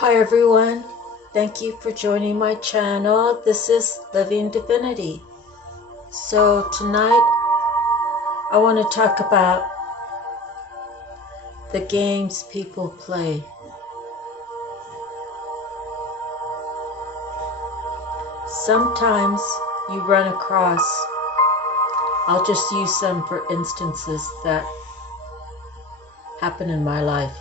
Hi everyone, thank you for joining my channel. This is Living Divinity. So tonight I want to talk about the games people play. Sometimes you run across, I'll just use some for instances that happen in my life.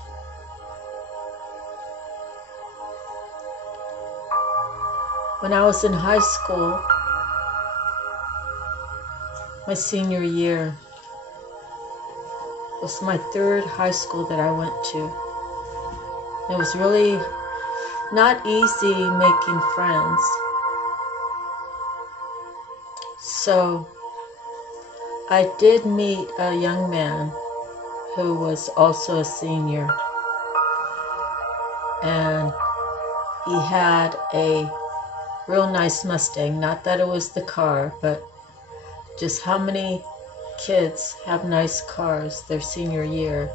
When I was in high school, my senior year, was my third high school that I went to. It was really not easy making friends. So I did meet a young man who was also a senior, and he had a real nice Mustang. Not that it was the car, but just how many kids have nice cars their senior year.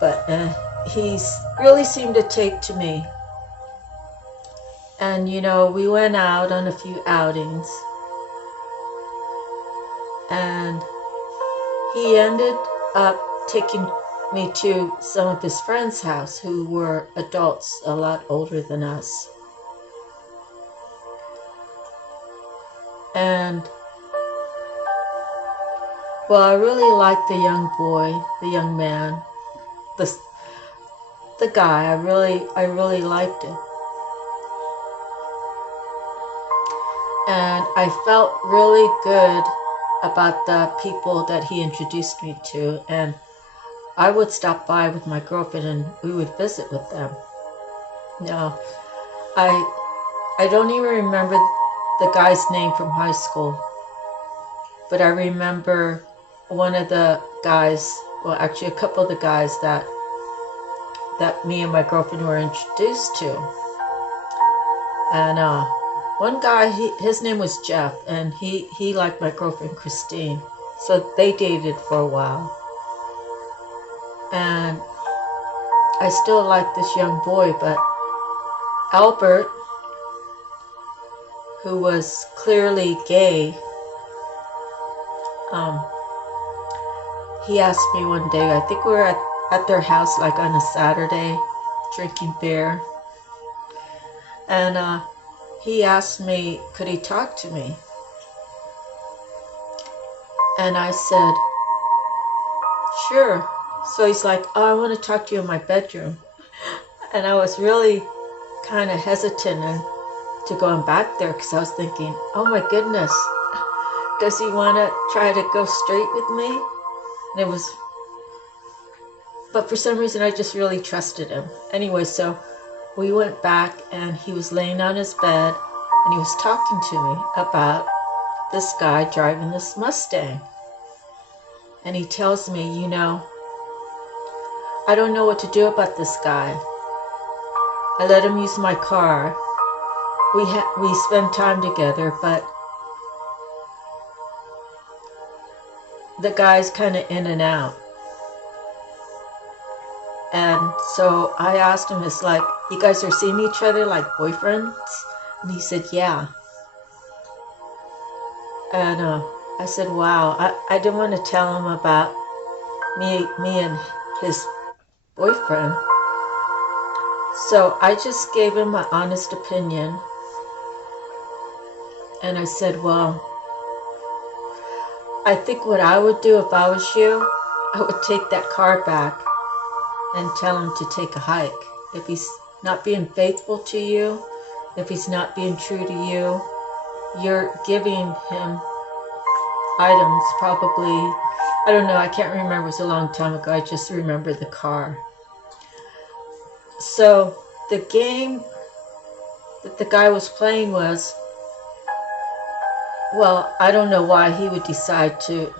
But he really seemed to take to me. And you know, we went out on a few outings. And he ended up taking me to some of his friends' house who were adults a lot older than us. And well, I really liked the young boy, the young man, the guy. I really liked it. And I felt really good about the people that he introduced me to, and I would stop by with my girlfriend and we would visit with them. Now, I don't even remember the guy's name from high school, but I remember one of the guys, well actually a couple of the guys that me and my girlfriend were introduced to. And one guy, his name was Jeff, and he liked my girlfriend Christine, so they dated for a while. And I still liked this young boy, but Albert, who was clearly gay, he asked me one day, I think we were at their house like on a Saturday, drinking beer, and he asked me, could he talk to me? And I said, sure. So he's like, oh, I want to talk to you in my bedroom. And I was really kind of hesitant to going back there because I was thinking, oh my goodness, does he want to try to go straight with me? And it was, but for some reason I just really trusted him. Anyway, so we went back and he was laying on his bed and he was talking to me about this guy driving this Mustang. And he tells me, you know, I don't know what to do about this guy. I let him use my car. We spend time together, but the guy's kind of in and out. And so I asked him, it's like, you guys are seeing each other like boyfriends? And he said, yeah. And I said, wow. I didn't want to tell him about me and his boyfriend. So I just gave him my honest opinion. And I said, well, I think what I would do if I was you, I would take that car back and tell him to take a hike. If he's not being faithful to you, if he's not being true to you, you're giving him items probably, I don't know, I can't remember, it was a long time ago, I just remember the car. So the game that the guy was playing was, well, I don't know why he would decide to,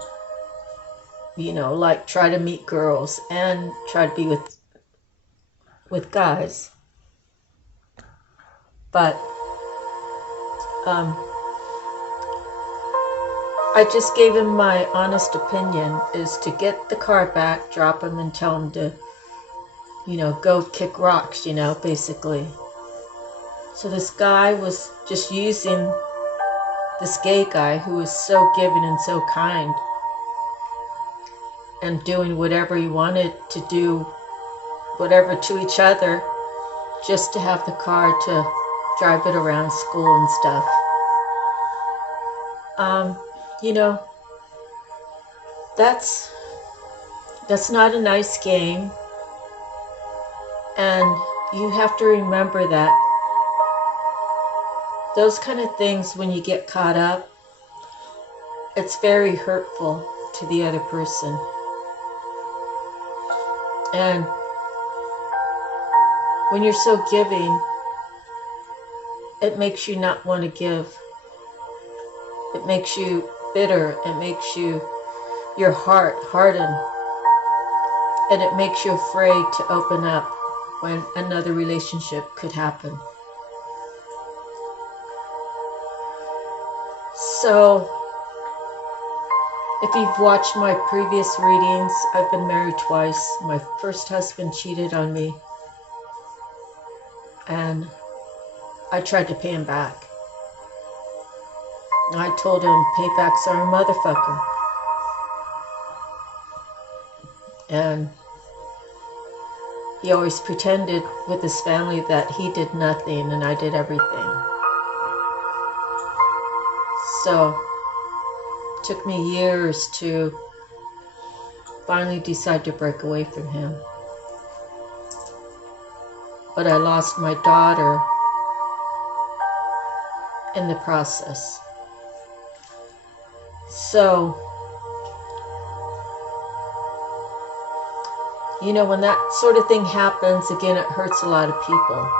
you know, like try to meet girls and try to be with guys. But I just gave him my honest opinion, is to get the car back, drop him and tell him to go kick rocks, basically. So this guy was just using this gay guy who was so giving and so kind and doing whatever he wanted to do, whatever to each other, just to have the car to drive it around school and stuff. That's not a nice game. And you have to remember that those kind of things, when you get caught up, it's very hurtful to the other person. And when you're so giving, it makes you not want to give. It makes you bitter. It makes your heart harden. And it makes you afraid to open up when another relationship could happen. So, if you've watched my previous readings, I've been married twice. My first husband cheated on me, and I tried to pay him back. I told him, paybacks are a motherfucker. And he always pretended with his family that he did nothing and I did everything. So it took me years to finally decide to break away from him. But I lost my daughter in the process. So, when that sort of thing happens, again, it hurts a lot of people.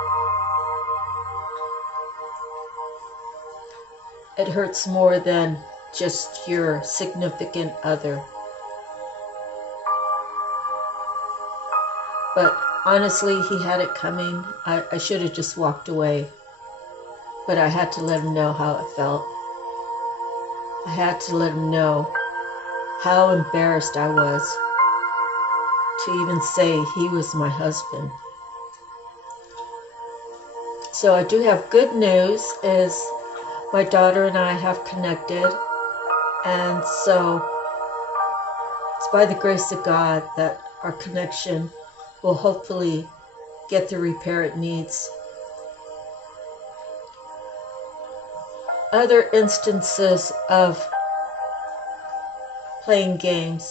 It hurts more than just your significant other. But honestly, he had it coming. I should have just walked away. But I had to let him know how it felt. I had to let him know how embarrassed I was to even say he was my husband. So I do have good news, is my daughter and I have connected, and so it's by the grace of God that our connection will hopefully get the repair it needs. Other instances of playing games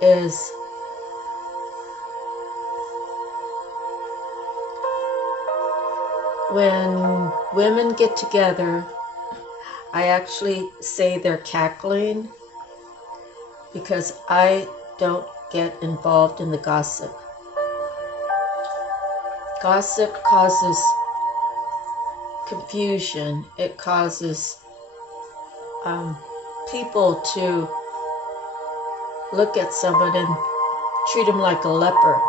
is when women get together, I actually say they're cackling because I don't get involved in the gossip. Gossip causes confusion. It causes people to look at someone and treat them like a leper.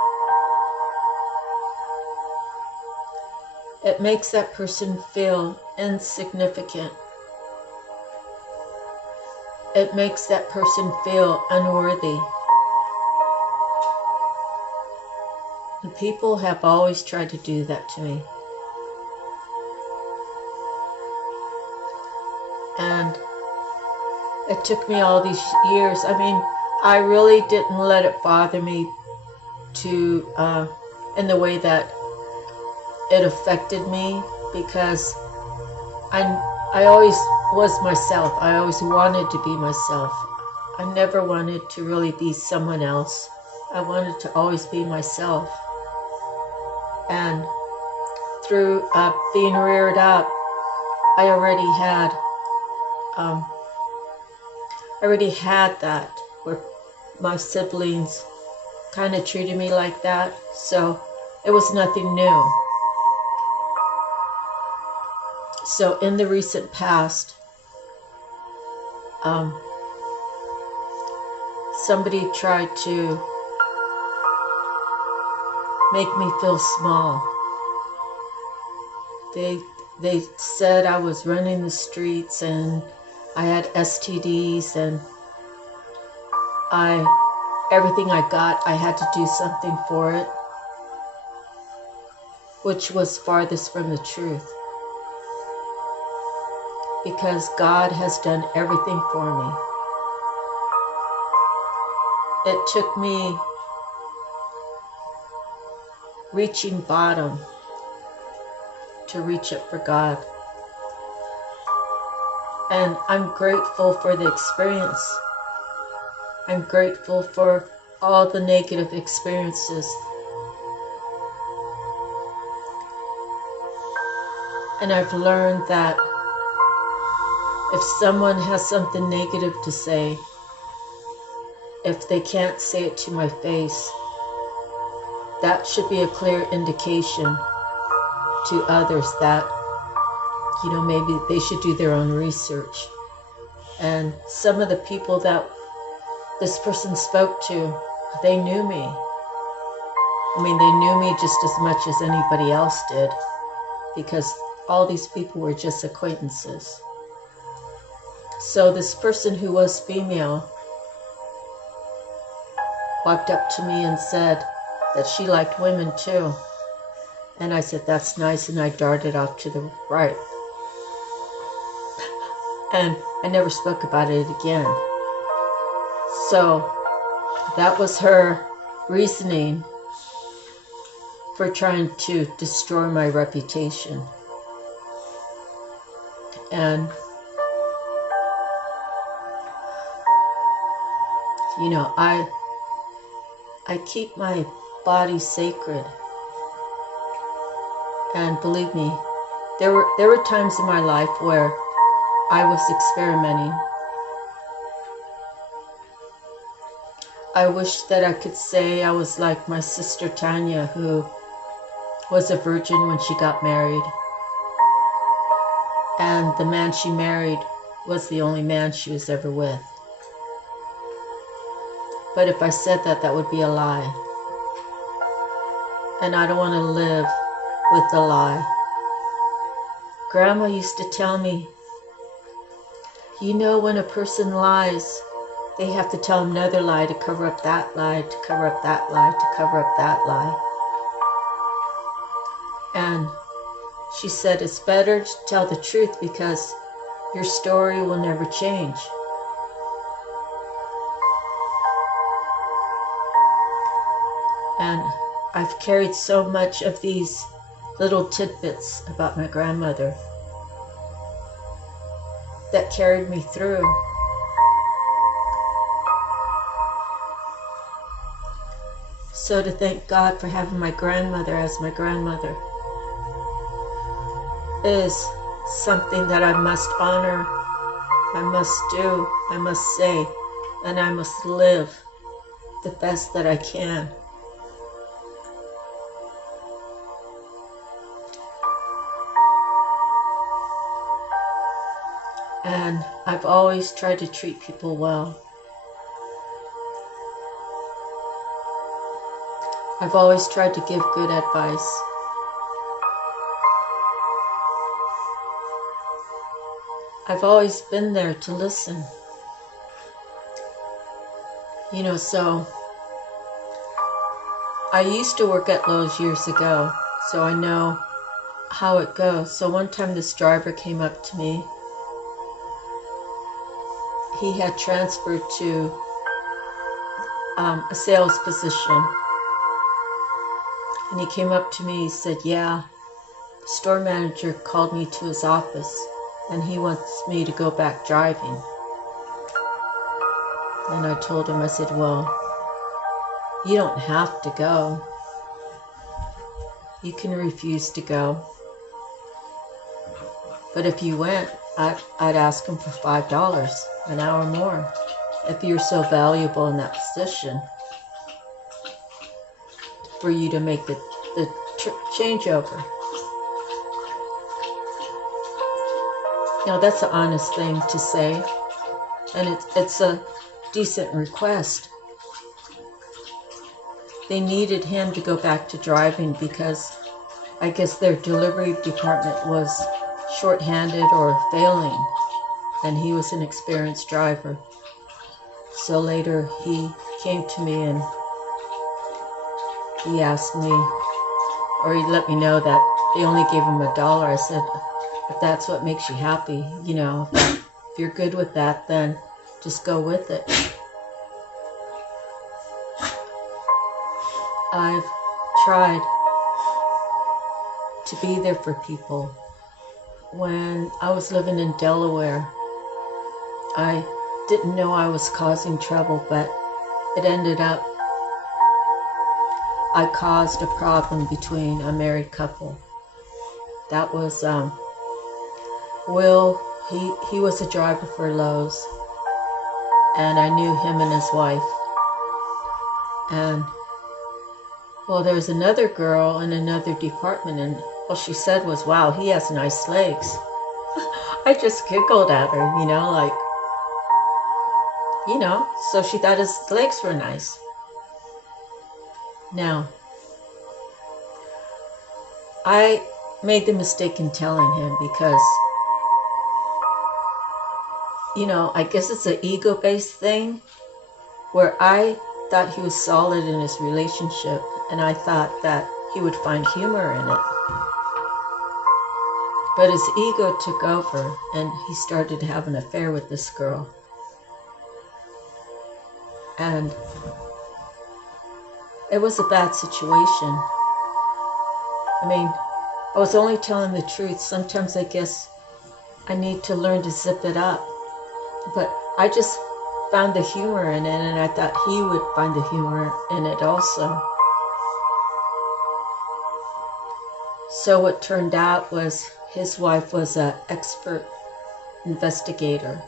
It makes that person feel insignificant. It makes that person feel unworthy. And people have always tried to do that to me. And it took me all these years. I really didn't let it bother me to, in the way that it affected me, because I always was myself. I always wanted to be myself. I never wanted to really be someone else. I wanted to always be myself. And through being reared up, I already had that, where my siblings kind of treated me like that, so it was nothing new. So in the recent past, somebody tried to make me feel small. They said I was running the streets and I had STDs, and I everything I got, I had to do something for it, which was farthest from the truth. Because God has done everything for me. It took me reaching bottom to reach up for God. And I'm grateful for the experience. I'm grateful for all the negative experiences. And I've learned that if someone has something negative to say, if they can't say it to my face, that should be a clear indication to others that, maybe they should do their own research. And some of the people that this person spoke to, they knew me. I mean, they knew me just as much as anybody else did, because all these people were just acquaintances. So this person who was female walked up to me and said that she liked women too. And I said, that's nice, and I darted off to the right. And I never spoke about it again. So that was her reasoning for trying to destroy my reputation. And, I keep my body sacred. And believe me, there were times in my life where I was experimenting. I wish that I could say I was like my sister Tanya, who was a virgin when she got married. And the man she married was the only man she was ever with. But if I said that, that would be a lie. And I don't want to live with a lie. Grandma used to tell me, when a person lies, they have to tell another lie to cover up that lie, to cover up that lie, to cover up that lie. And she said it's better to tell the truth because your story will never change. And I've carried so much of these little tidbits about my grandmother that carried me through. So to thank God for having my grandmother as my grandmother is something that I must honor, I must do, I must say, and I must live the best that I can. And I've always tried to treat people well. I've always tried to give good advice. I've always been there to listen. So I used to work at Lowe's years ago, so I know how it goes. So one time this driver came up to me. He had transferred to a sales position. And he came up to me, he said, yeah, the store manager called me to his office and he wants me to go back driving. And I told him, I said, well, you don't have to go. You can refuse to go. But if you went, I'd ask him for $5 an hour more if you're so valuable in that position for you to make the changeover. That's an honest thing to say, and it's a decent request. They needed him to go back to driving because I guess their delivery department was short-handed or failing, and he was an experienced driver. So later he came to me and he asked me, or he let me know that they only gave him $1. I said, if that's what makes you happy, if you're good with that, then just go with it. I've tried to be there for people. When I was living in Delaware, I didn't know I was causing trouble, but it ended up I caused a problem between a married couple. That was Will. He was a driver for Lowe's, and I knew him and his wife. And well, there was another girl in another department, and all she said was, "Wow, he has nice legs." I just giggled at her, so she thought his legs were nice. Now, I made the mistake in telling him because, I guess it's an ego-based thing where I thought he was solid in his relationship, and I thought that he would find humor in it. But his ego took over, and he started to have an affair with this girl. And it was a bad situation. I was only telling the truth. Sometimes I guess I need to learn to zip it up. But I just found the humor in it, and I thought he would find the humor in it also. So what turned out was his wife was an expert investigator.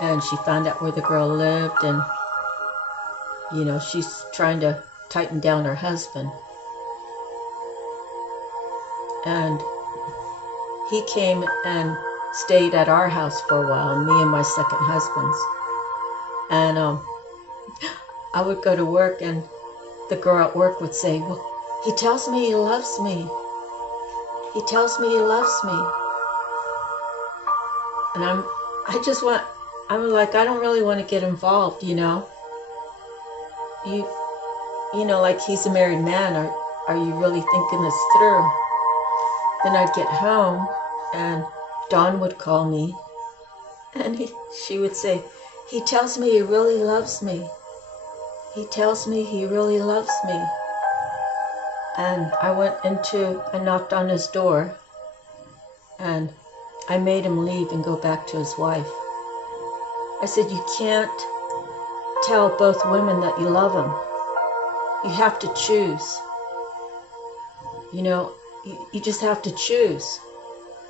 And she found out where the girl lived, and she's trying to tighten down her husband. And he came and stayed at our house for a while, me and my second husband's. And I would go to work, and the girl at work would say, "Well, he tells me he loves me. He tells me he loves me." And I'm like, I don't really want to get involved, like he's a married man. Are you really thinking this through? Then I'd get home, and Dawn would call me, and she would say, "He tells me he really loves me. He tells me he really loves me." And I knocked on his door, and I made him leave and go back to his wife. I said, "You can't tell both women that you love them. You have to choose. You just have to choose.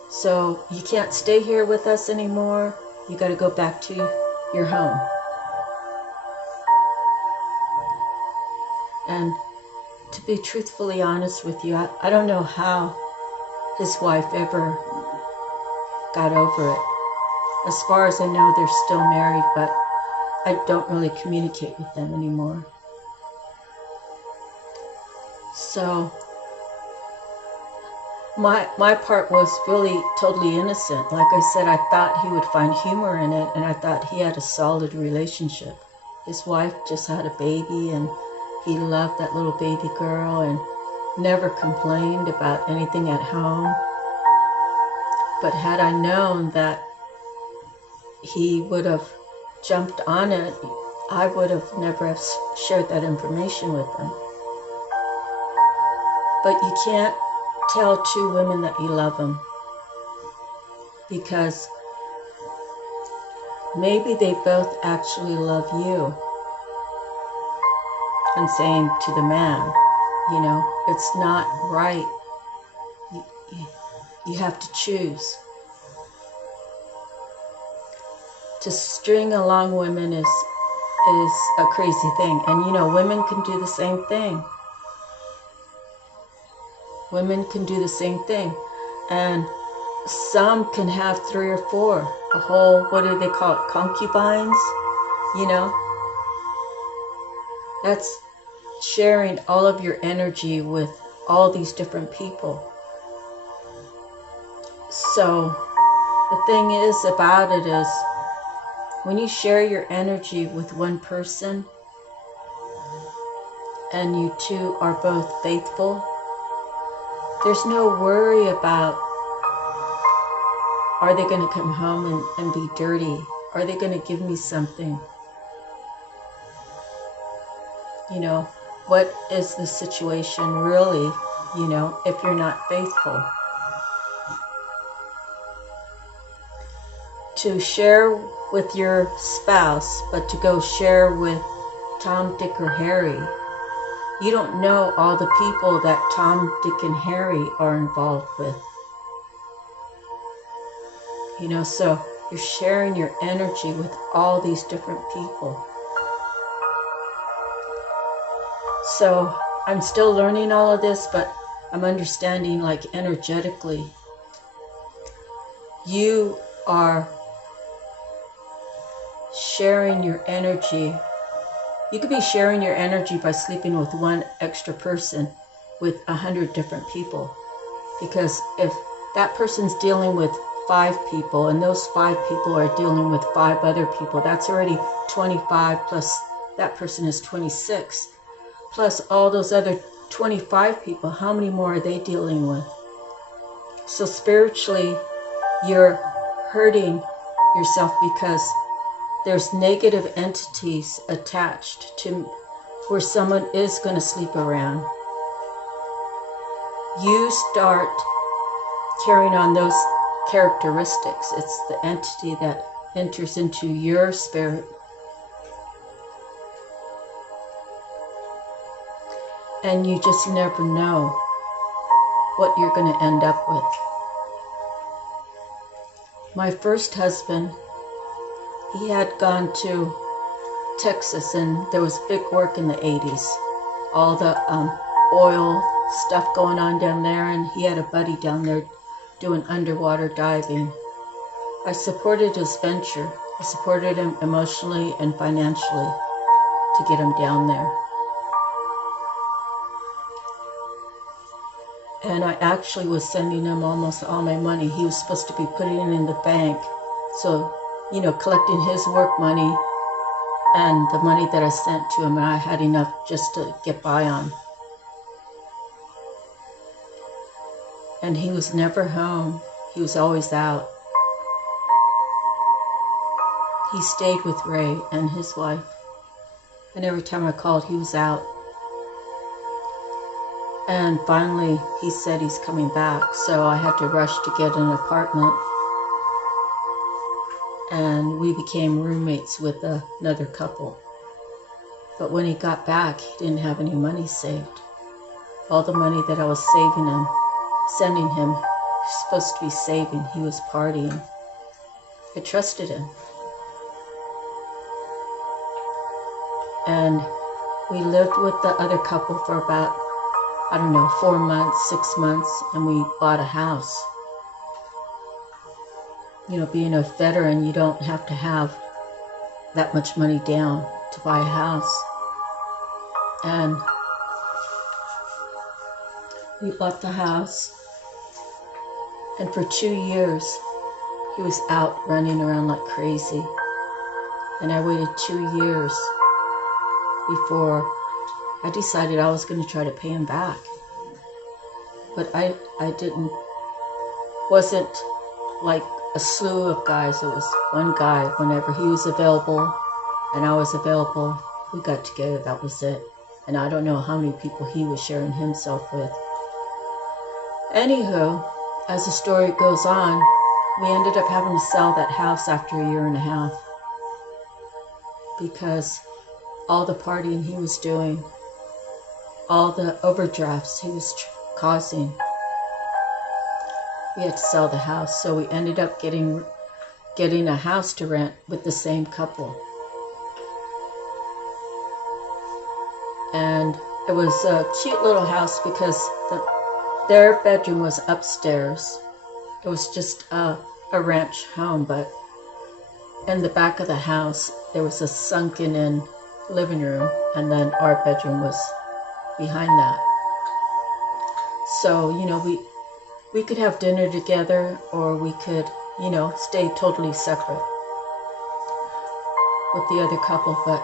So you can't stay here with us anymore. You got to go back to your home." And to be truthfully honest with you, I don't know how his wife ever got over it. As far as I know, they're still married, but I don't really communicate with them anymore. So my part was really totally innocent. Like I said, I thought he would find humor in it, and I thought he had a solid relationship. His wife just had a baby, and he loved that little baby girl and never complained about anything at home. But had I known that he would have jumped on it, I would have never have shared that information with him. But you can't tell two women that you love them, because maybe they both actually love you. And saying to the man, it's not right. You have to choose. To string along women is a crazy thing. And women can do the same thing. Women can do the same thing. And some can have 3 or 4. A whole, what do they call it? Concubines? That's sharing all of your energy with all these different people. So the thing is about it is, when you share your energy with one person and you two are both faithful, there's no worry about, are they going to come home and be dirty? Are they going to give me something? You know, what is the situation really, you know, if you're not faithful? To share with your spouse, but to go share with Tom, Dick, or Harry, you don't know all the people that Tom, Dick, and Harry are involved with. You know, so you're sharing your energy with all these different people. So I'm still learning all of this, but I'm understanding, like, energetically, you are sharing your energy. You could be sharing your energy by sleeping with one extra person with 100 different people. Because if that person's dealing with 5 people and those 5 people are dealing with 5 other people, that's already 25, plus that person is 26. Plus all those other 25 people, how many more are they dealing with? So spiritually, you're hurting yourself because there's negative entities attached to where someone is going to sleep around. You start carrying on those characteristics. It's the entity that enters into your spirit. And you just never know what you're going to end up with. My first husband, he had gone to Texas, and there was big work in the 80s. All the oil stuff going on down there, and he had a buddy down there doing underwater diving. I supported his venture. I supported him emotionally and financially to get him down there. And I actually was sending him almost all my money. He was supposed to be putting it in the bank. So, you know, collecting his work money and the money that I sent to him, and I had enough just to get by on. And he was never home. He was always out. He stayed with Ray and his wife. And every time I called, he was out. And finally, he said he's coming back, so I had to rush to get an apartment. And we became roommates with another couple. But when he got back, he didn't have any money saved. All the money that I was saving him, sending him, he was supposed to be saving. He was partying. I trusted him. And we lived with the other couple for about, 4 months, 6 months, and we bought a house. You know, being a veteran, you don't have to have that much money down to buy a house. And we bought the house, and for 2 years, he was out running around like crazy. And I waited 2 years before I decided I was going to try to pay him back. But I wasn't like a slew of guys. It was one guy. Whenever he was available and I was available, we got together. That was it. And I don't know how many people he was sharing himself with. Anywho, as the story goes on, we ended up having to sell that house after a year and a half because all the partying he was doing, all the overdrafts he was causing, we had to sell the house. So we ended up getting a house to rent with the same couple. And it was a cute little house because their bedroom was upstairs. It was just a ranch home, but in the back of the house, there was a sunken in living room, and then our bedroom was behind that. So, you know, we could have dinner together, or we could, you know, stay totally separate. with the other couple, but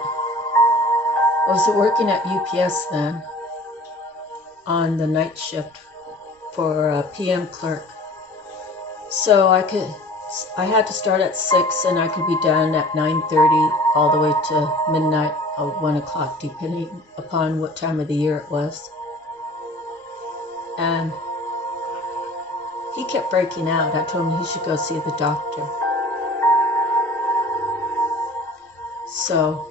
I was working at UPS then on the night shift for a PM clerk. So I had to start at 6 and I could be done at 9:30 all the way to midnight or 1 o'clock, depending upon what time of the year it was. And he kept breaking out. I told him he should go see the doctor. So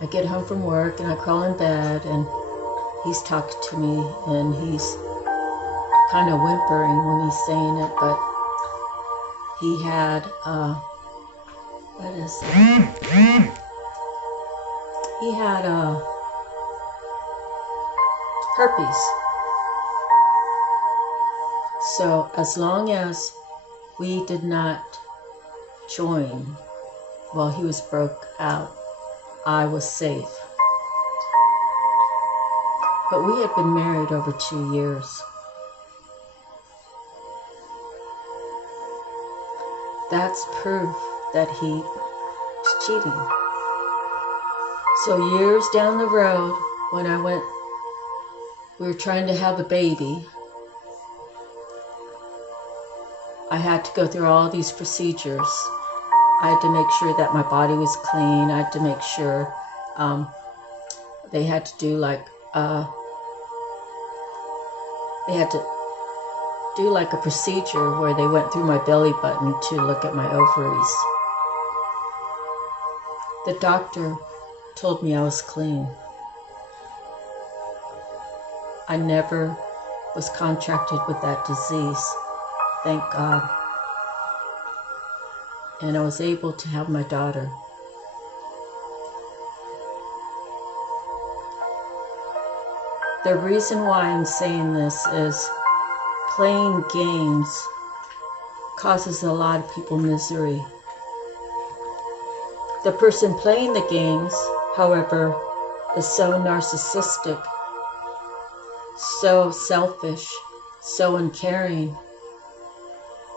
I get home from work and I crawl in bed and he's talking to me and he's kind of whimpering when he's saying it, but he had, what is it? He had herpes. So as long as we did not join while he was broke out, I was safe. But we had been married over 2 years. That's proof that he was cheating. So years down the road, when we were trying to have a baby, I had to go through all these procedures. I had to make sure that my body was clean. I had to make sure they had to do like a procedure where they went through my belly button to look at my ovaries. The doctor told me I was clean. I never was contracted with that disease, thank God. And I was able to have my daughter. The reason why I'm saying this is playing games causes a lot of people misery. The person playing the games, however, is so narcissistic, so selfish, so uncaring,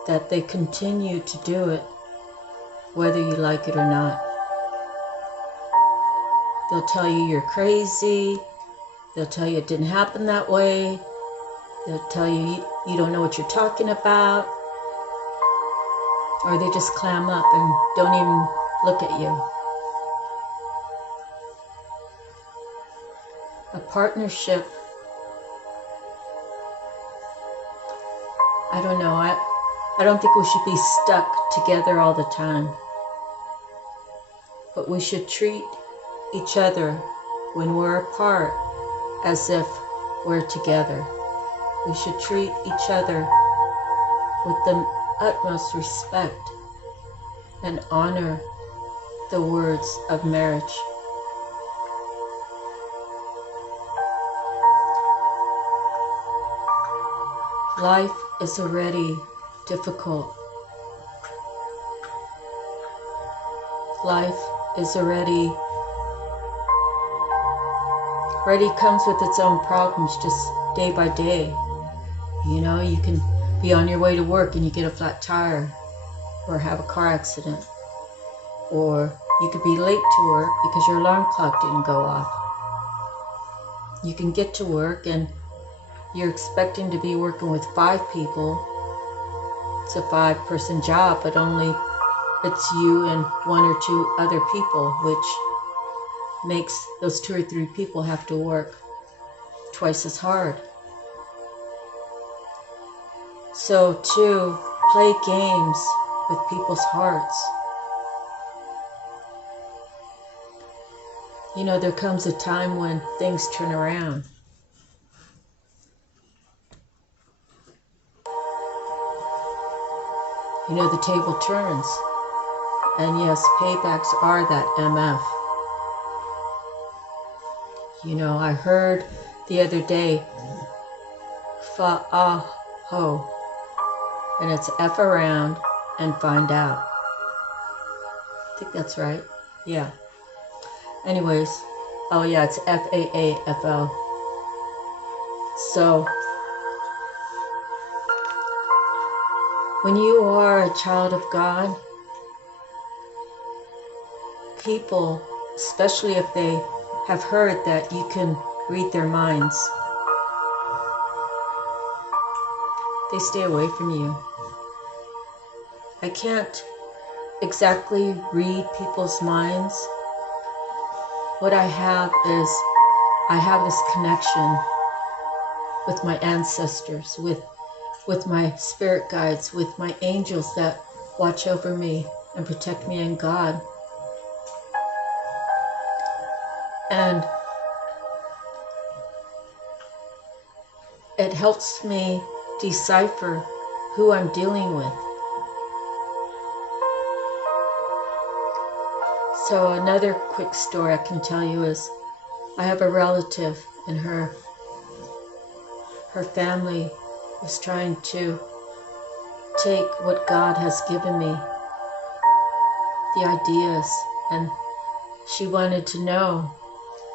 that they continue to do it whether you like it or not. They'll tell you you're crazy. They'll tell you it didn't happen that way. They'll tell you you don't know what you're talking about. Or they just clam up and don't even look at you. A partnership, I don't know, I don't think we should be stuck together all the time. But we should treat each other when we're apart as if we're together. We should treat each other with the utmost respect and honor the words of marriage. Life is already difficult. Life is already comes with its own problems just day by day. You know, you can be on your way to work and you get a flat tire or have a car accident. Or you could be late to work because your alarm clock didn't go off. You can get to work and you're expecting to be working with 5 people. It's a 5-person job, but only it's you and 1 or 2 other people, which makes those 2 or 3 people have to work twice as hard. So to play games with people's hearts, you know, there comes a time when things turn around. You know, the table turns. And yes, paybacks are that MF. You know, I heard the other day, fa-ah-ho. And it's F around and find out. I think that's right. Yeah. Anyways, oh yeah, it's F-A-A-F-O. So, when you are a child of God, people, especially if they have heard that you can read their minds, they stay away from you. I can't exactly read people's minds. What I have is, I have this connection with my ancestors, with my spirit guides, with my angels that watch over me and protect me, and God. And it helps me decipher who I'm dealing with. So another quick story I can tell you is, I have a relative, and her family was trying to take what God has given me, the ideas, and she wanted to know,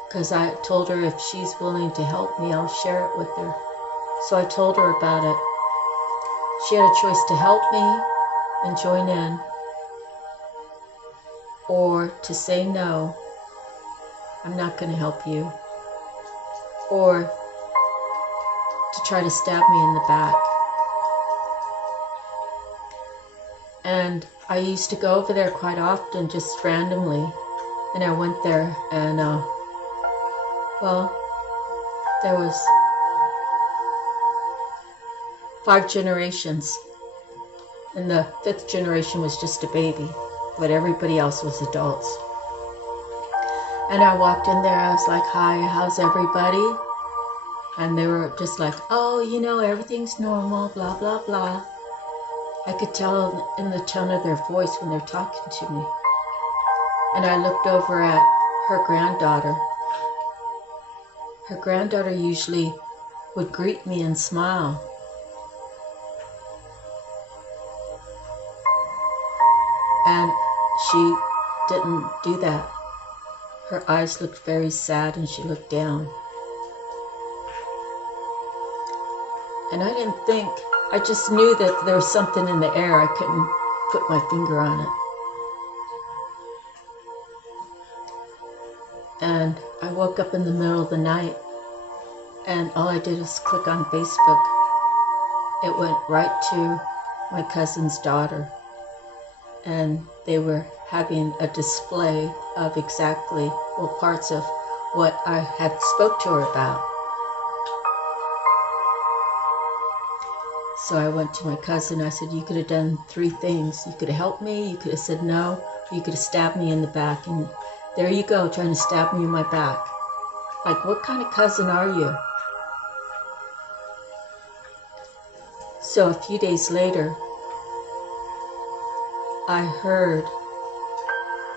because I told her if she's willing to help me, I'll share it with her. So I told her about it. She had a choice to help me and join in, or to say no, I'm not going to help you, or to try to stab me in the back. And I used to go over there quite often, just randomly, and I went there, and well, there was 5 generations, and the 5th generation was just a baby, but everybody else was adults. And I walked in there, I was like, hi, how's everybody? And they were just like, oh, you know, everything's normal, blah, blah, blah. I could tell in the tone of their voice when they're talking to me. And I looked over at her granddaughter. Her granddaughter usually would greet me and smile. And she didn't do that. Her eyes looked very sad, and she looked down. And I didn't think, I just knew that there was something in the air. I couldn't put my finger on it. And I woke up in the middle of the night, and all I did was click on Facebook. It went right to my cousin's daughter, and they were having a display of exactly, well, parts of what I had spoke to her about. So I went to my cousin. I said, you could have done 3 things. You could have helped me, you could have said no, or you could have stabbed me in the back. And there you go, trying to stab me in my back. Like, what kind of cousin are you? So a few days later, I heard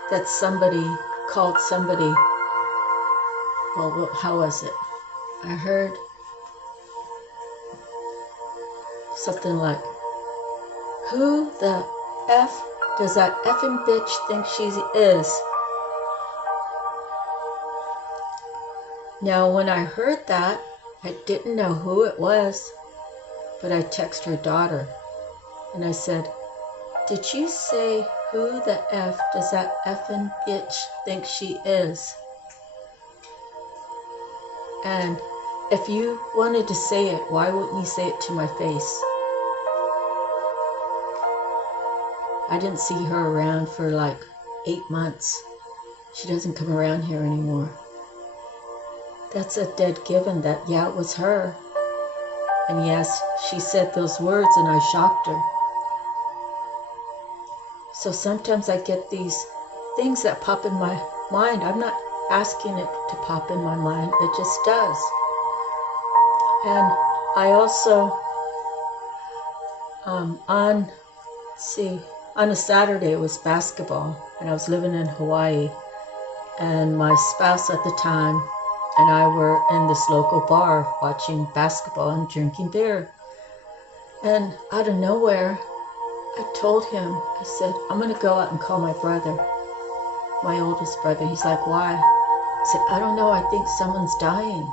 that somebody called somebody. Well, how was it? I heard something like, who the F does that effing bitch think she is? Now, when I heard that, I didn't know who it was, but I texted her daughter, and I said, did you say, who the F does that effing bitch think she is? And if you wanted to say it, why wouldn't you say it to my face? I didn't see her around for like 8 months. She doesn't come around here anymore. That's a dead given that, yeah, it was her. And yes, she said those words and I shocked her. So sometimes I get these things that pop in my mind. I'm not asking it to pop in my mind. It just does. And I also, on a Saturday, it was basketball, and I was living in Hawaii, and my spouse at the time and I were in this local bar watching basketball and drinking beer. And out of nowhere, I told him, I said, I'm going to go out and call my brother, my oldest brother. He's like, why? I said, I don't know. I think someone's dying.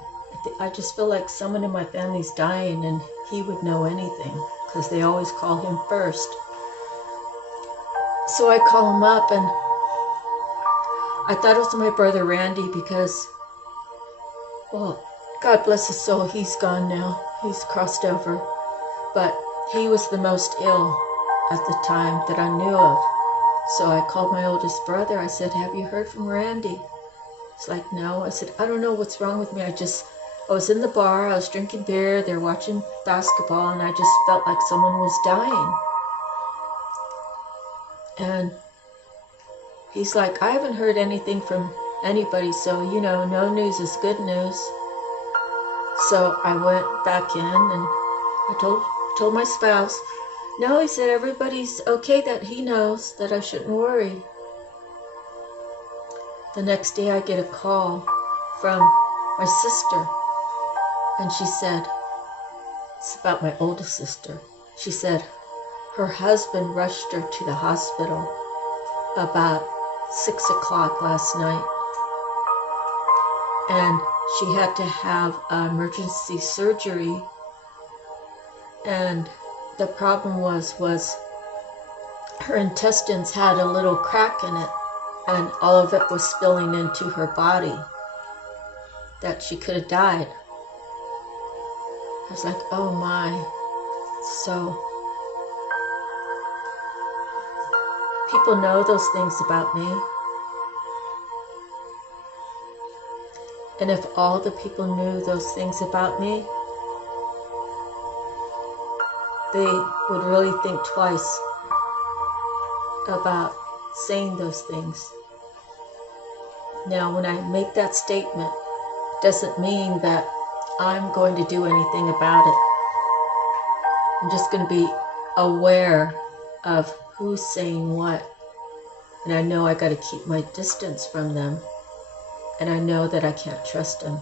I just feel like someone in my family's dying, and he would know anything because they always call him first. So I call him up, and I thought it was my brother Randy because, well, God bless his soul, he's gone now. He's crossed over. But he was the most ill at the time that I knew of. So I called my oldest brother. I said, have you heard from Randy? He's like, no. I said, I don't know what's wrong with me. I was in the bar. I was drinking beer. They're watching basketball. And I just felt like someone was dying. And he's like, I haven't heard anything from anybody. So, no news is good news. So I went back in and I told my spouse, no, he said, everybody's okay, that he knows that I shouldn't worry. The next day I get a call from my sister, and she said, it's about my oldest sister. She said her husband rushed her to the hospital about 6 o'clock last night, and she had to have emergency surgery, and the problem was her intestines had a little crack in it, and all of it was spilling into her body, that she could have died. I was like, oh my. So people know those things about me. And if all the people knew those things about me, they would really think twice about saying those things. Now, when I make that statement, it doesn't mean that I'm going to do anything about it. I'm just going to be aware of who's saying what. And I know I got to keep my distance from them. And I know that I can't trust them.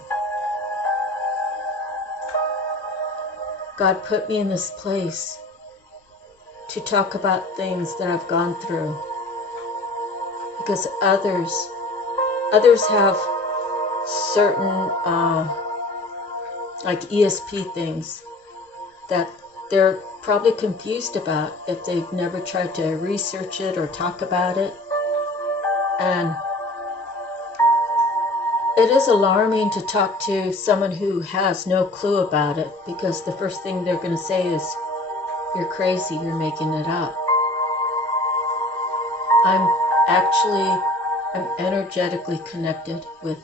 God put me in this place to talk about things that I've gone through. Because others have certain like ESP things that they're probably confused about if they've never tried to research it or talk about it. And it is alarming to talk to someone who has no clue about it, because the first thing they're going to say is, you're crazy, you're making it up. I'm energetically connected with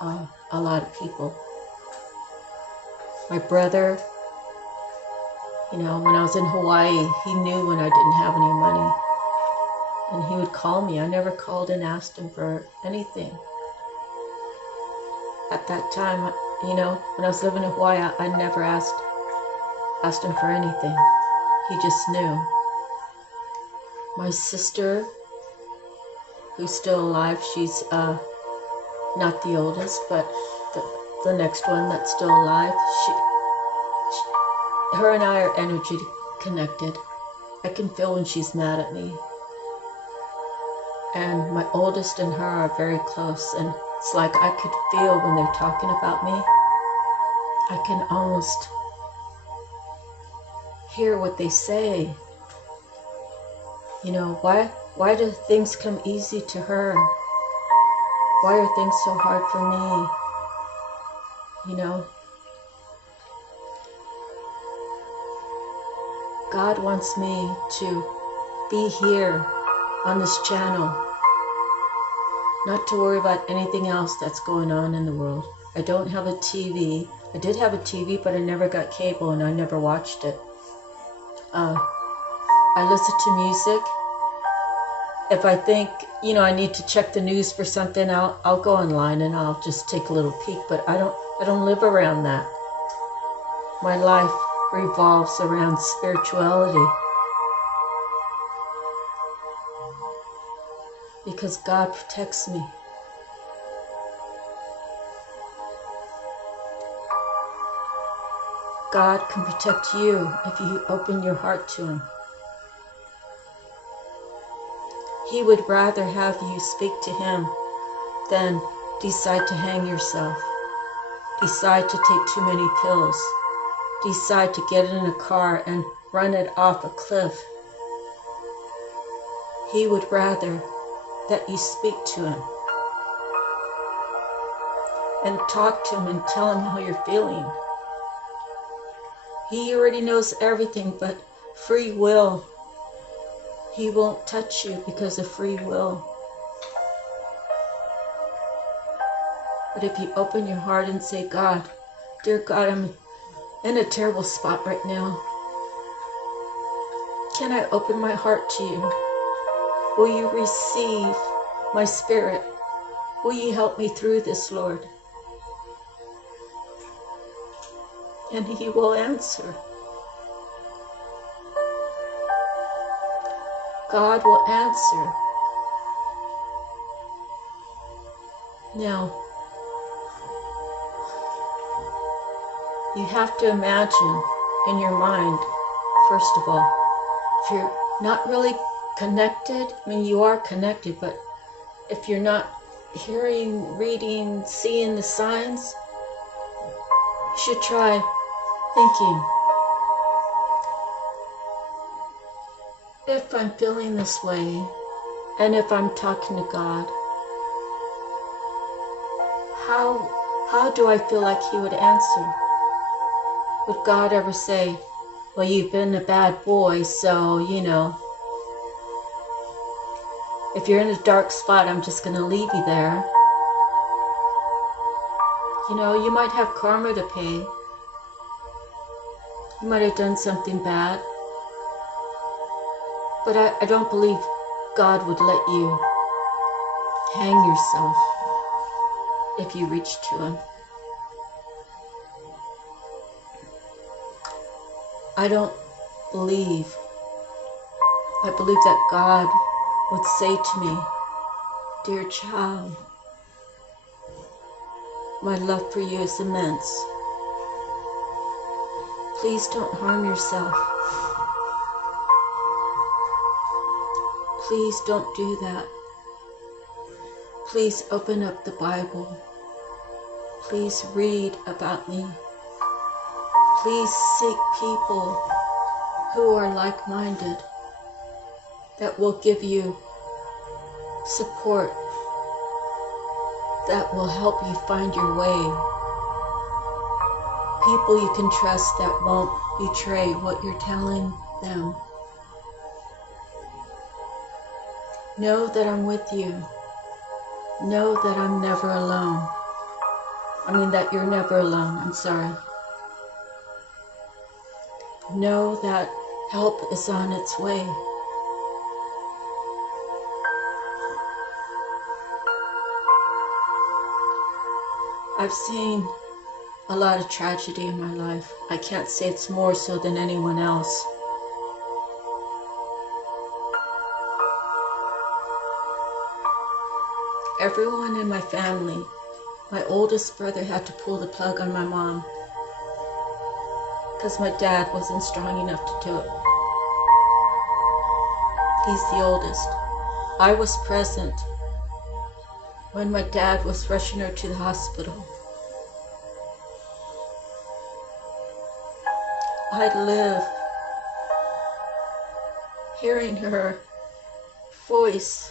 a lot of people. My brother, when I was in Hawaii, he knew when I didn't have any money. And he would call me. I never called and asked him for anything. At that time, when I was living in Hawaii, I never asked him for anything. He just knew. My sister, who's still alive, she's not the oldest, but the next one that's still alive. Her and I are energy connected. I can feel when she's mad at me. And my oldest and her are very close, and it's like I could feel when they're talking about me. I can almost hear what they say. Why do things come easy to her? Why are things so hard for me? God wants me to be here on this channel, not to worry about anything else that's going on in the world. I don't have a TV. I did have a TV, but I never got cable and I never watched it. I listen to music. If I think, I need to check the news for something, I'll go online and I'll just take a little peek, but I don't live around that. My life revolves around spirituality. Because God protects me. God can protect you if you open your heart to Him. He would rather have you speak to Him than decide to hang yourself, decide to take too many pills, decide to get in a car and run it off a cliff. He would rather that you speak to Him. and talk to him and tell him how you're feeling. He already knows everything, but free will. He won't touch you because of free will. But if you open your heart and say, God, dear God, I'm in a terrible spot right now. Can I open my heart to you? Will you receive my spirit? Will you help me through this, Lord? And he will answer. God will answer. Now, you have to imagine in your mind, first of all, if you're not really connected, I mean, you are connected, but if you're not hearing, reading, seeing the signs, you should try thinking, if I'm feeling this way, and if I'm talking to God, how do I feel like he would answer? Would God ever say, well, you've been a bad boy, so, if you're in a dark spot, I'm just going to leave you there. You might have karma to pay. You might have done something bad. But I don't believe God would let you hang yourself if you reach to him. I believe that God would say to me, dear child, my love for you is immense. Please don't harm yourself. Please don't do that. Please open up the Bible. Please read about me. Please seek people who are like-minded that will give you support, that will help you find your way. People you can trust that won't betray what you're telling them. Know that I'm with you. Know that I'm never alone. That you're never alone, I'm sorry. Know that help is on its way. I've seen a lot of tragedy in my life. I can't say it's more so than anyone else. Everyone in my family, my oldest brother had to pull the plug on my mom because my dad wasn't strong enough to do it. He's the oldest. I was present when my dad was rushing her to the hospital. I live hearing her voice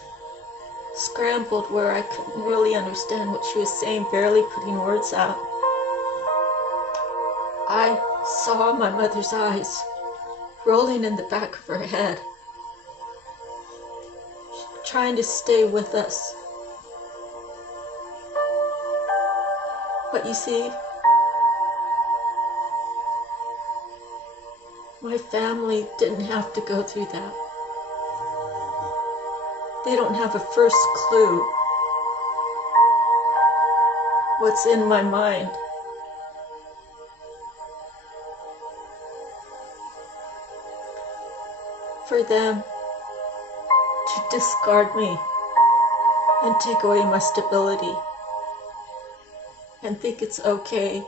scrambled where I couldn't really understand what she was saying, barely putting words out. I saw my mother's eyes rolling in the back of her head, trying to stay with us. But you see, my family didn't have to go through that. They don't have a first clue what's in my mind. For them to discard me and take away my stability and think it's okay.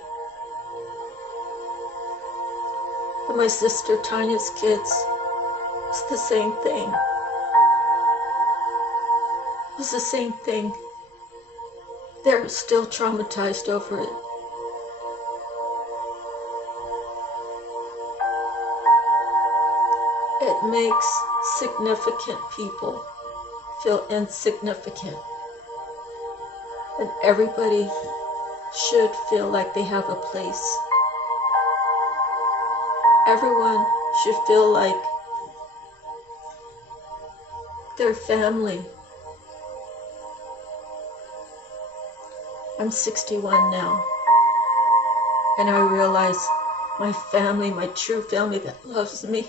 And my sister Tanya's kids, it's the same thing. It's the same thing. They're still traumatized over it. It makes significant people feel insignificant. And everybody should feel like they have a place. Everyone should feel like they're family. I'm 61 now, and I realize my family, my true family that loves me,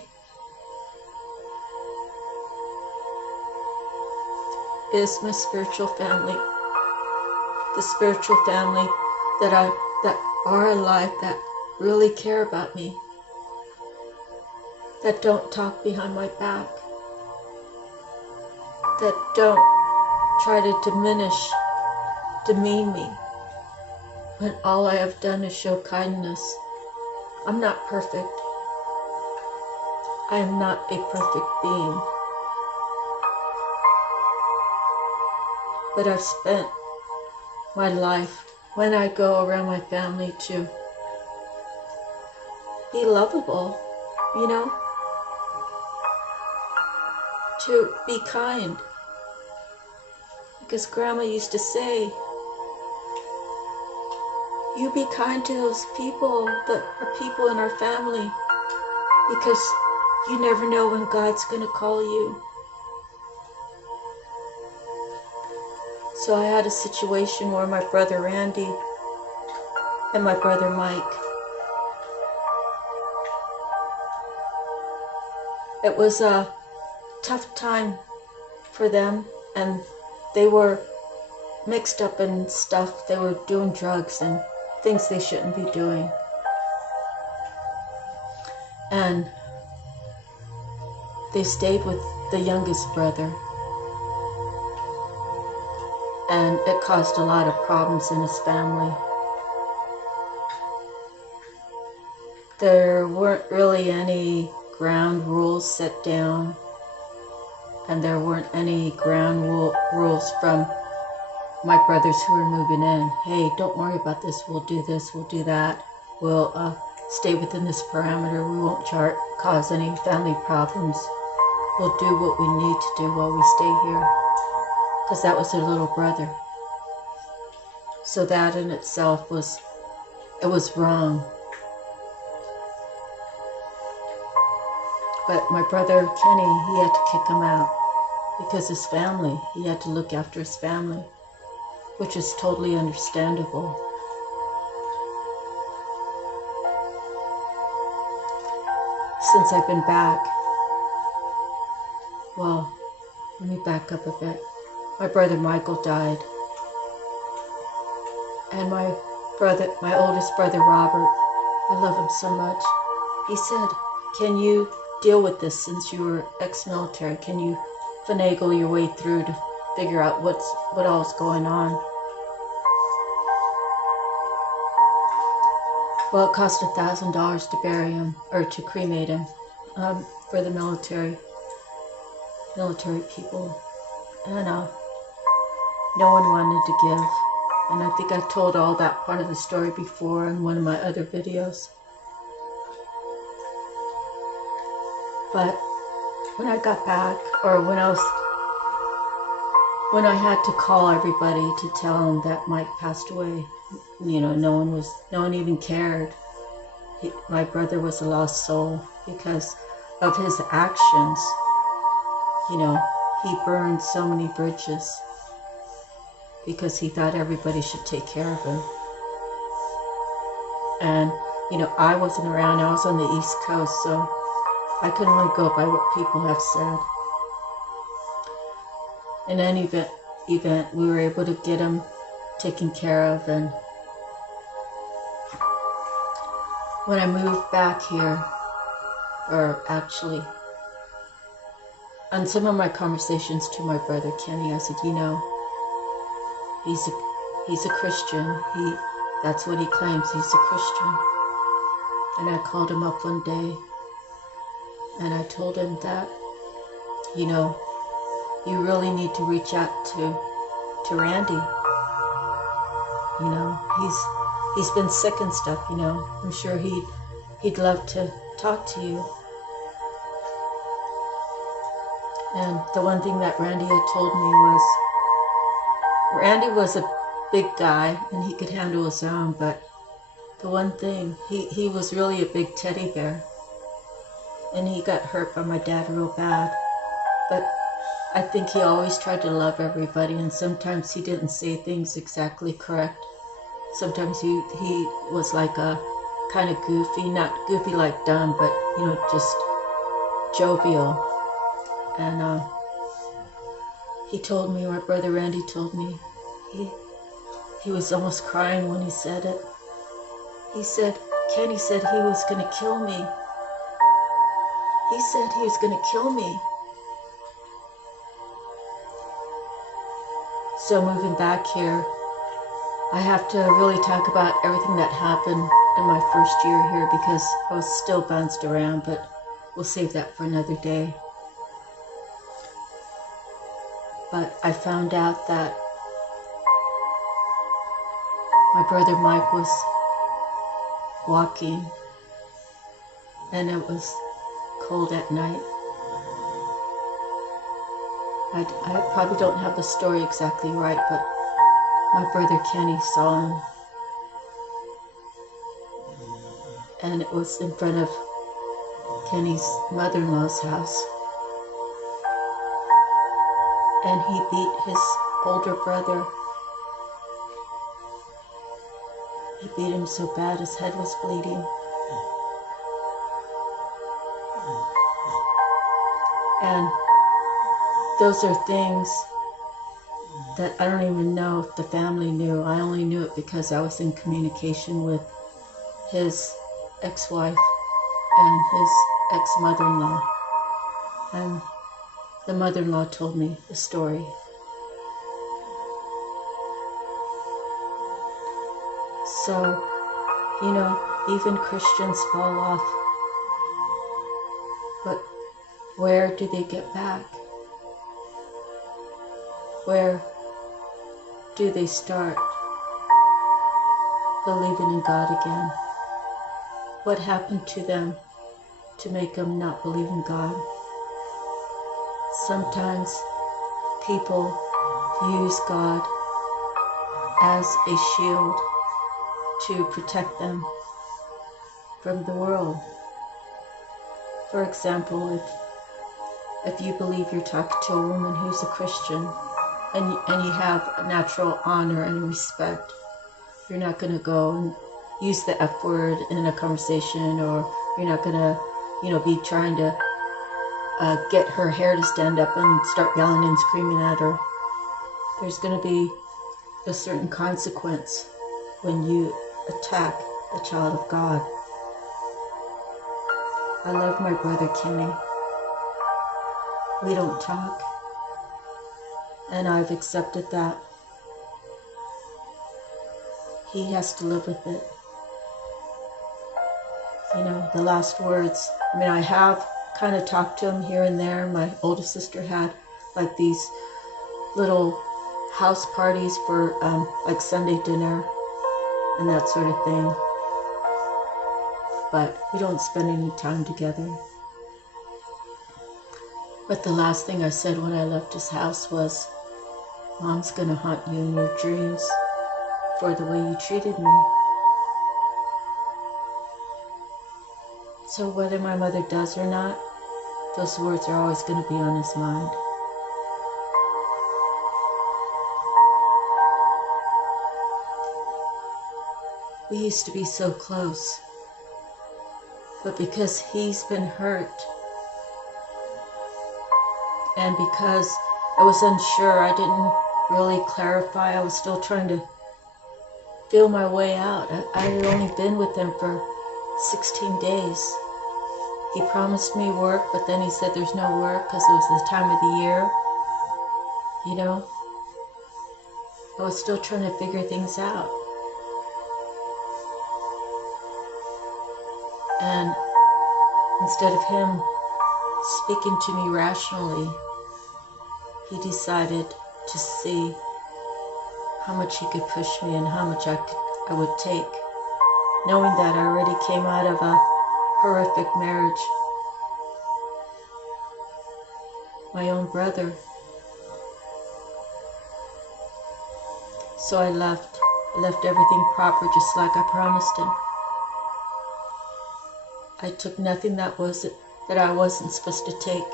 is my spiritual family. The spiritual family that are alive, that really care about me, that don't talk behind my back, that don't try to demean me, when all I have done is show kindness. I'm not perfect. I am not a perfect being. But I've spent my life, when I go around my family, to be lovable, to be kind. Because Grandma used to say, you be kind to those people that are people in our family, because you never know when God's going to call you. So I had a situation where my brother Randy and my brother Mike, it was a tough time for them, and they were mixed up in stuff. They were doing drugs and things they shouldn't be doing. And they stayed with the youngest brother. And it caused a lot of problems in his family. There weren't really any ground rules set down, and there weren't any ground rules from my brothers who were moving in. Hey, don't worry about this. We'll do this. We'll do that. We'll stay within this parameter. We won't cause any family problems. We'll do what we need to do while we stay here. Because that was their little brother. So that in itself was wrong. But my brother Kenny, he had to kick him out because his family, he had to look after his family, which is totally understandable. Since I've been back, well, let me back up a bit. My brother Michael died. And my oldest brother Robert, I love him so much. He said, can you deal with this since you were ex-military? Can you finagle your way through to figure out what all's going on? Well, it cost $1,000 to bury him, or to cremate him, for the military people. And no one wanted to give. And I think I've told all that part of the story before in one of my other videos. But when I got back, or when I had to call everybody to tell them that Mike passed away, no one even cared. My brother was a lost soul because of his actions. He burned so many bridges because he thought everybody should take care of him. And, I wasn't around. I was on the East Coast, so I could only go by what people have said. In any event, we were able to get him taken care of. And when I moved back here, or actually, on some of my conversations to my brother Kenny, I said, he's a Christian. That's what he claims. He's a Christian. And I called him up one day, and I told him that, you really need to reach out to Randy. He's been sick and stuff. I'm sure he'd love to talk to you. And the one thing that Randy had told me was, Randy was big guy and he could handle his own, but the one thing, he was really a big teddy bear, and he got hurt by my dad real bad. But I think he always tried to love everybody, and sometimes he didn't say things exactly correct. Sometimes he was like a kind of goofy, not goofy like dumb, but just jovial. And he told me, my brother Randy told me, he was almost crying when he said it. He said, Kenny said he was going to kill me. He said he was going to kill me. So moving back here, I have to really talk about everything that happened in my first year here because I was still bounced around, but we'll save that for another day. But I found out that my brother Mike was walking, and it was cold at night. I probably don't have the story exactly right, but my brother Kenny saw him, and it was in front of Kenny's mother-in-law's house, and he beat his older brother. He beat him so bad his head was bleeding. And those are things that I don't even know if the family knew. I only knew it because I was in communication with his ex-wife and his ex-mother-in-law. And the mother-in-law told me the story. So, even Christians fall off. But where do they get back? Where do they start believing in God again? What happened to them to make them not believe in God? Sometimes people use God as a shield to protect them from the world. For example, if you believe you're talking to a woman who's a Christian and you have a natural honor and respect, you're not going to go and use the F word in a conversation, or you're not going to, be trying to get her hair to stand up and start yelling and screaming at her. There's going to be a certain consequence when you attack the child of God. I love my brother Kenny. We don't talk, and I've accepted that. He has to live with it. The last words. I have kind of talked to him here and there. My oldest sister had like these little house parties for like Sunday dinner and that sort of thing. But we don't spend any time together. But the last thing I said when I left his house was, Mom's gonna haunt you in your dreams for the way you treated me. So whether my mother does or not, those words are always gonna be on his mind. We used to be so close, but because he's been hurt, and because I was unsure, I didn't really clarify. I was still trying to feel my way out. I had only been with him for 16 days. He promised me work, but then he said there's no work because it was the time of the year. I was still trying to figure things out. And instead of him speaking to me rationally, he decided to see how much he could push me and how much I would take, knowing that I already came out of a horrific marriage. My own brother. So I left. I left everything proper just like I promised him. I took nothing that I wasn't supposed to take.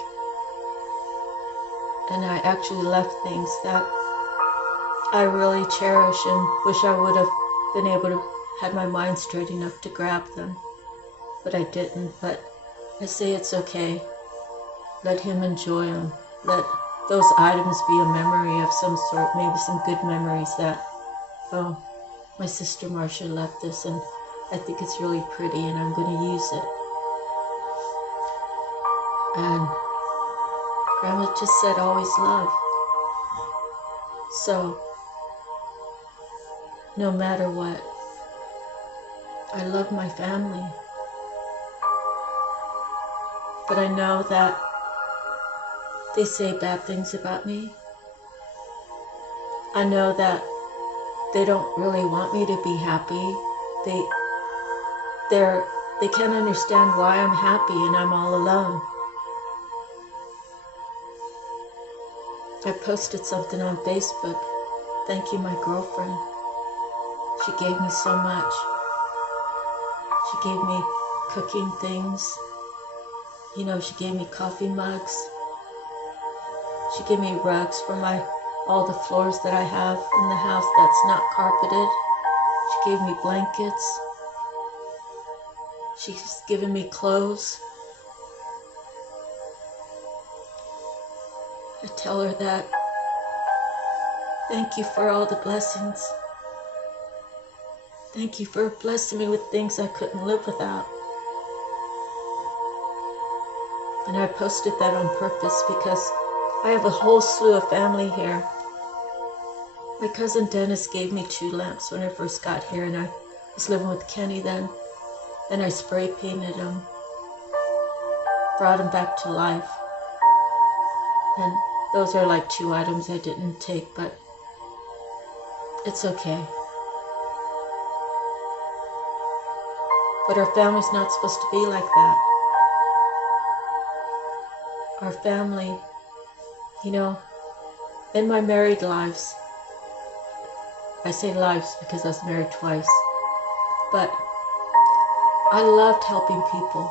And I actually left things that I really cherish and wish I would have been able to had my mind straight enough to grab them. But I didn't. But I say it's okay. Let him enjoy them. Let those items be a memory of some sort, maybe some good memories that, oh, my sister Marcia left this and I think it's really pretty and I'm going to use it. And Grandma just said always love. So, no matter what, I love my family. But I know that they say bad things about me. I know that they don't really want me to be happy. They can't understand why I'm happy and I'm all alone. I posted something on Facebook. Thank you, my girlfriend. She gave me so much. She gave me cooking things. You know, she gave me coffee mugs. She gave me rugs for all the floors that I have in the house that's not carpeted. She gave me blankets. She's given me clothes. I tell her that thank you for all the blessings. Thank you for blessing me with things I couldn't live without. And I posted that on purpose because I have a whole slew of family here. My cousin Dennis gave me 2 lamps when I first got here, and I was living with Kenny then. And I spray painted them, brought them back to life. And those are like 2 items I didn't take, but it's okay. But our family's not supposed to be like that. Our family, you know, in my married lives, I say lives because I was married twice, but I loved helping people.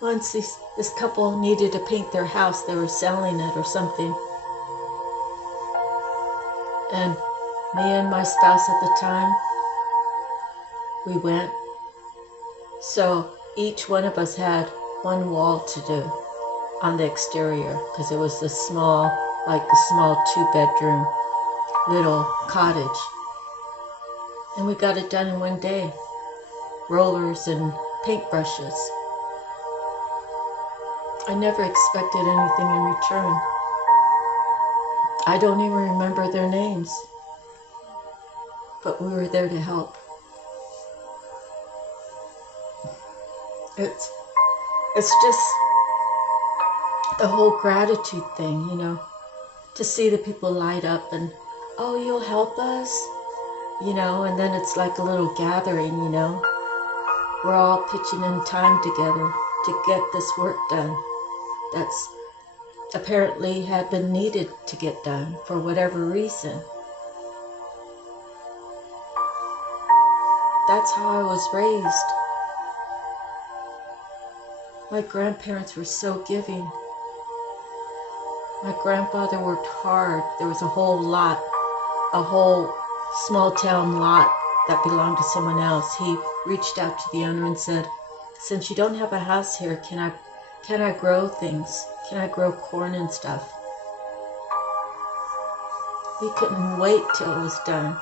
Once this couple needed to paint their house, they were selling it or something. And me and my spouse at the time, we went. So each one of us had 1 wall to do on the exterior because it was the small 2-bedroom little cottage. And we got it done in 1 day. Rollers and paintbrushes. I never expected anything in return. I don't even remember their names. But we were there to help. It's just the whole gratitude thing, you know, to see the people light up and, oh, you'll help us, you know, and then it's like a little gathering, you know. We're all pitching in time together to get this work done that's apparently had been needed to get done for whatever reason. That's how I was raised. My grandparents were so giving. My grandfather worked hard. There was a whole small town lot that belonged to someone else. He reached out to the owner and said, since you don't have a house here, can I grow things? Can I grow corn and stuff? He couldn't wait till it was done.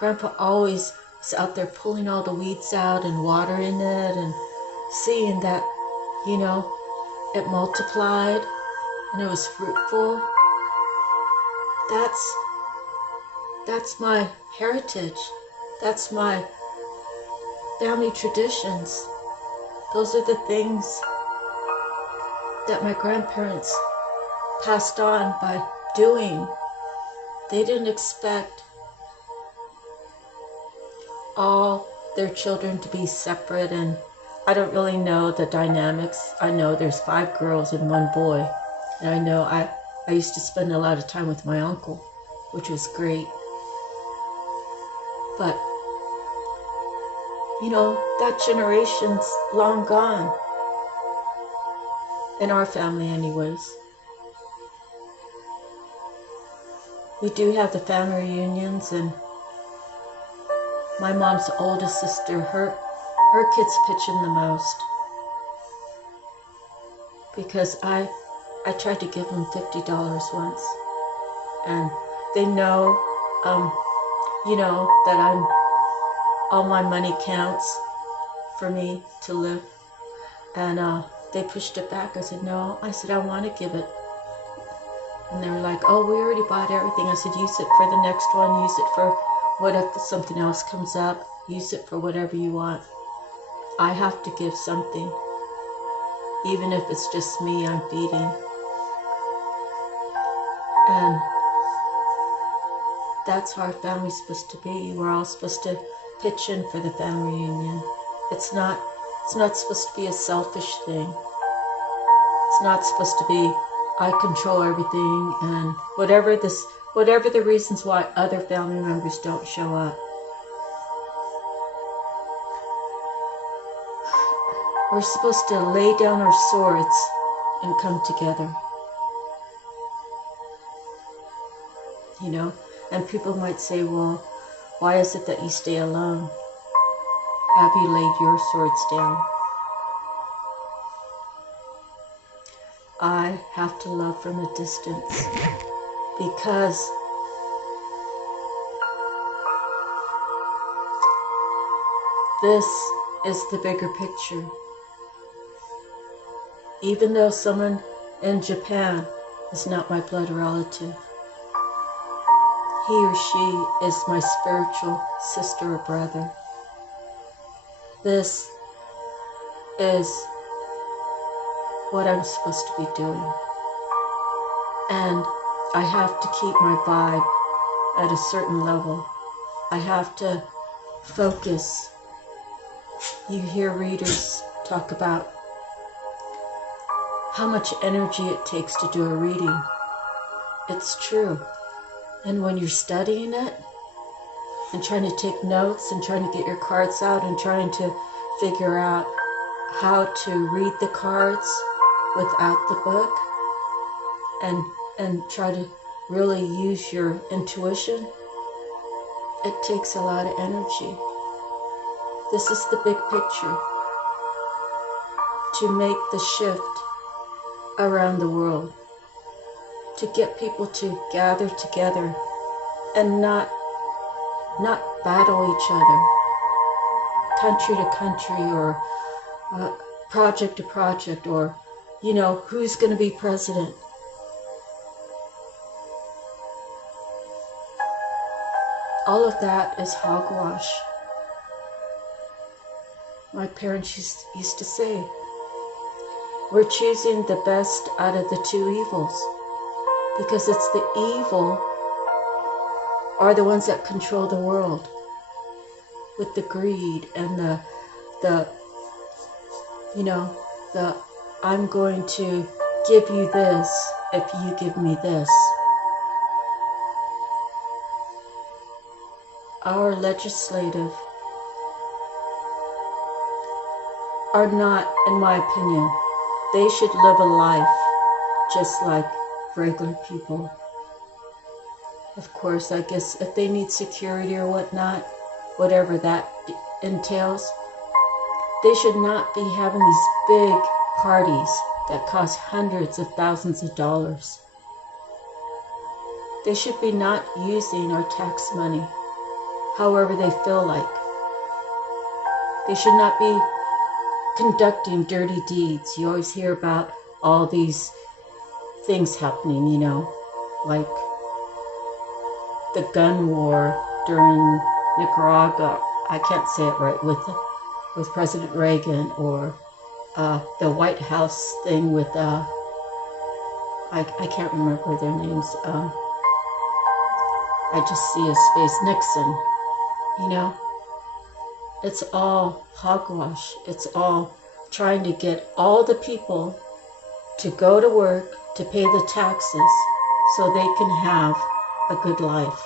Grandpa always was out there pulling all the weeds out and watering it and seeing that, you know, it multiplied and it was fruitful. That's my heritage. That's my family traditions. Those are the things that my grandparents passed on by doing. They didn't expect all their children to be separate, and I don't really know the dynamics. I know there's 5 girls and 1 boy, and I know I used to spend a lot of time with my uncle, which was great. But, you know, that generation's long gone. In our family anyways. We do have the family reunions, and my mom's oldest sister, her kids pitch in the most. Because I tried to give them $50 once. And they know, you know, that all my money counts for me to live. And they pushed it back. I said, no. I said, I want to give it. And they were like, oh, we already bought everything. I said, use it for the next one. Use it for what if something else comes up. Use it for whatever you want. I have to give something. Even if it's just me I'm feeding. And that's how our family's supposed to be. We're all supposed to pitch in for the family reunion. It's not supposed to be a selfish thing. It's not supposed to be, I control everything, and whatever the reasons why other family members don't show up. We're supposed to lay down our swords and come together. You know? And people might say, well, why is it that you stay alone? Have you laid your swords down? I have to love from a distance because this is the bigger picture. Even though someone in Japan is not my blood relative, he or she is my spiritual sister or brother. This is what I'm supposed to be doing. And I have to keep my vibe at a certain level. I have to focus. You hear readers talk about how much energy it takes to do a reading. It's true. And when you're studying it and trying to take notes and trying to get your cards out and trying to figure out how to read the cards without the book and try to really use your intuition, it takes a lot of energy. This is the big picture. To make the shift around the world. To get people to gather together and not battle each other, country to country or project to project, or, you know, who's going to be president. All of that is hogwash. My parents used to say, we're choosing the best out of the two evils. Because it's the evil are the ones that control the world with the greed and the you know, the I'm going to give you this if you give me this. Our legislative are not, in my opinion, they should live a life just like regular people. Of course, I guess if they need security or whatnot, whatever that entails, they should not be having these big parties that cost hundreds of thousands of dollars. They should be not using our tax money however they feel like. They should not be conducting dirty deeds. You always hear about all these things happening, you know, like the gun war during Nicaragua. I can't say it right, with President Reagan, or the White House thing with I can't remember their names. I just see his face, Nixon. You know, it's all hogwash. It's all trying to get all the people to go to work to pay the taxes so they can have a good life.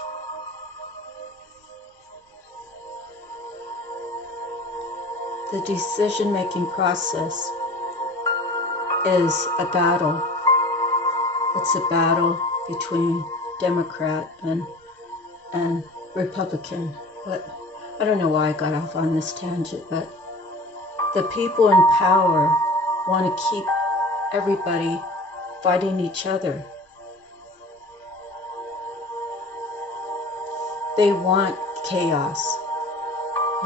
The decision-making process is a battle. It's a battle between Democrat and Republican. But I don't know why I got off on this tangent, but the people in power want to keep everybody fighting each other. They want chaos.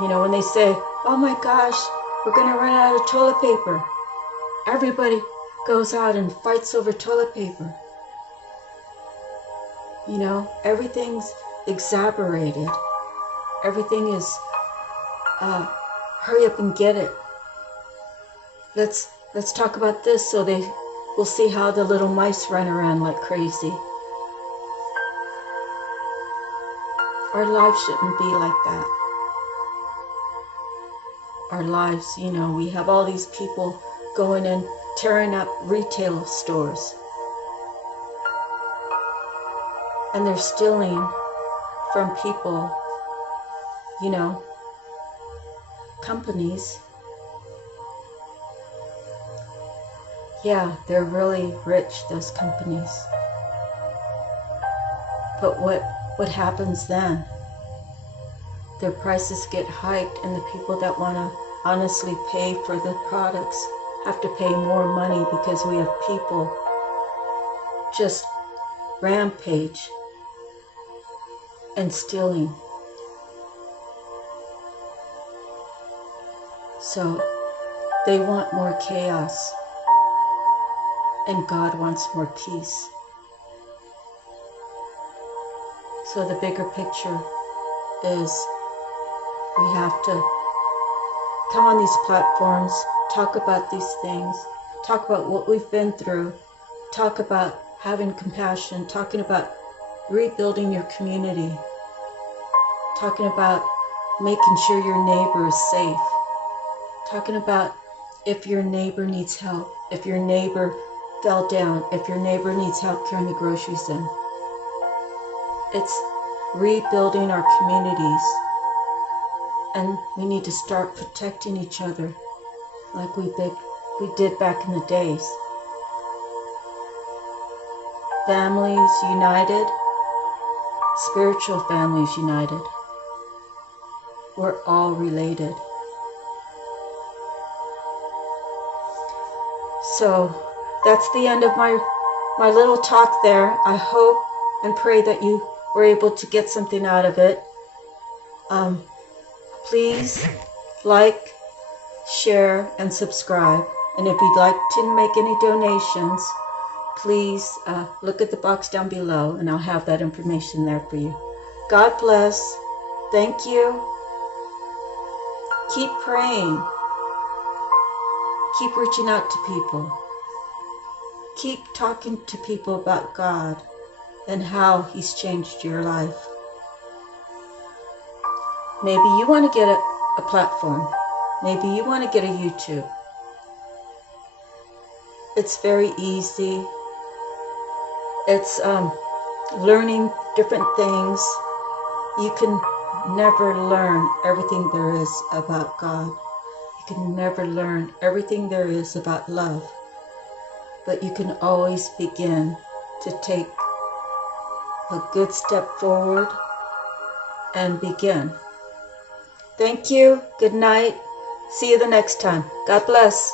You know, when they say, oh my gosh, we're going to run out of toilet paper. Everybody goes out and fights over toilet paper. You know, everything's exaggerated. Everything is, hurry up and get it. Let's talk about this so they will see how the little mice run around like crazy. Our lives shouldn't be like that. Our lives, you know, we have all these people going and tearing up retail stores. And they're stealing from people, you know, companies. Yeah, they're really rich, those companies. But what happens then? Their prices get hiked, and the people that want to honestly pay for the products have to pay more money because we have people just rampage and stealing. So they want more chaos, and God wants more peace. So the bigger picture is we have to come on these platforms, talk about these things, talk about what we've been through, talk about having compassion, talking about rebuilding your community, talking about making sure your neighbor is safe, talking about if your neighbor needs help, if your neighbor fell down, if your neighbor needs help carrying the groceries in. It's rebuilding our communities, and we need to start protecting each other like we did back in the days. Families united, spiritual families united. We're all related. So that's the end of my little talk there. I hope and pray that you were able to get something out of it. Please like, share, and subscribe. And if you'd like to make any donations, please look at the box down below, and I'll have that information there for you. God bless. Thank you. Keep praying. Keep reaching out to people. Keep talking to people about God and how He's changed your life. Maybe you want to get a platform. Maybe you want to get a YouTube. It's very easy. It's learning different things. You can never learn everything there is about God. You can never learn everything there is about love. But you can always begin to take a good step forward and begin. Thank you. Good night. See you the next time. God bless.